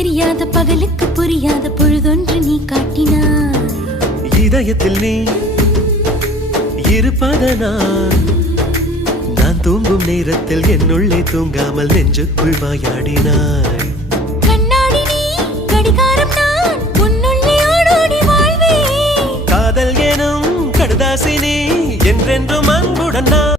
தெரியாத பகலுக்கு புரியாத பொழுதொன்று நீ காட்டினாய். இதயத்தில் நீ இருப்பதனால் நான் தூங்கும் நேரத்தில் என்னுள்ளே தூங்காமல் நெஞ்சுக்குள் வாயாடினாய். கண்ணாடி நீ கடிகாரம் நான் உன்னுள்ளே ஓடோடி வாழ்வே. காதல் எனும் கடுதாசி நீ என்றென்றும் அன்புடன் நான்